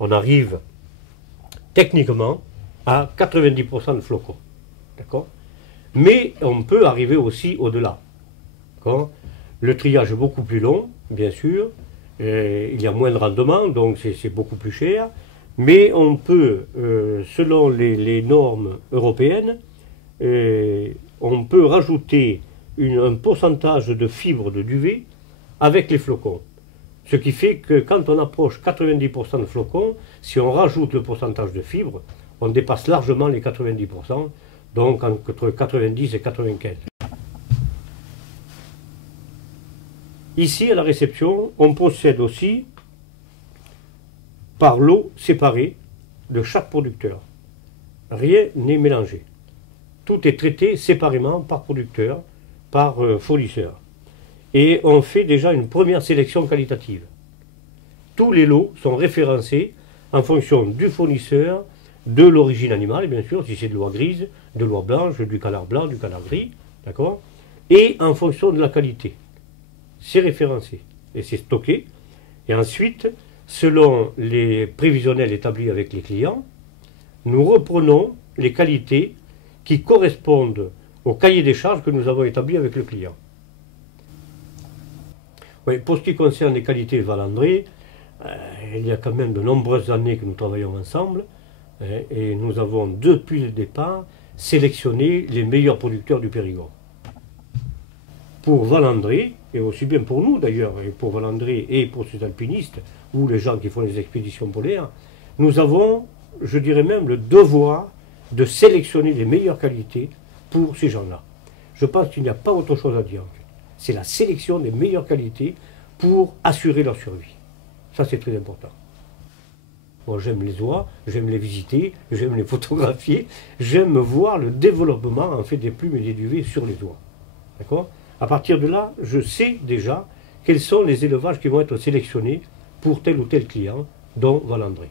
on arrive techniquement à 90% de flocons. D'accord? Mais on peut arriver aussi au-delà. Le triage est beaucoup plus long, bien sûr. Il y a moins de rendement, donc c'est beaucoup plus cher. Mais on peut, selon les normes européennes, on peut rajouter un pourcentage de fibres de duvet avec les flocons. Ce qui fait que quand on approche 90% de flocons, si on rajoute le pourcentage de fibres, on dépasse largement les 90%, donc entre 90 et 95. Ici, à la réception, on procède aussi par lot séparé de chaque producteur. Rien n'est mélangé. Tout est traité séparément par producteur, par fournisseur. Et on fait déjà une première sélection qualitative. Tous les lots sont référencés en fonction du fournisseur, de l'origine animale, bien sûr, si c'est de l'oie grise, de l'oie blanche, du canard blanc, du canard gris, d'accord, et en fonction de la qualité. C'est référencé et c'est stocké. Et ensuite, selon les prévisionnels établis avec les clients, nous reprenons les qualités qui correspondent au cahier des charges que nous avons établi avec le client. Oui, pour ce qui concerne les qualités Valandré, il y a quand même de nombreuses années que nous travaillons ensemble et nous avons depuis le départ sélectionné les meilleurs producteurs du Périgord. Pour Valandré, et aussi bien pour nous d'ailleurs, et pour Valandré et pour ces alpinistes, ou les gens qui font les expéditions polaires, nous avons, je dirais même, le devoir de sélectionner les meilleures qualités pour ces gens-là. Je pense qu'il n'y a pas autre chose à dire. C'est la sélection des meilleures qualités pour assurer leur survie. Ça, c'est très important. Moi, j'aime les oies, j'aime les visiter, j'aime les photographier, j'aime voir le développement en fait des plumes et des duvets sur les oies. D'accord? À partir de là, je sais déjà quels sont les élevages qui vont être sélectionnés pour tel ou tel client, dont Valandré.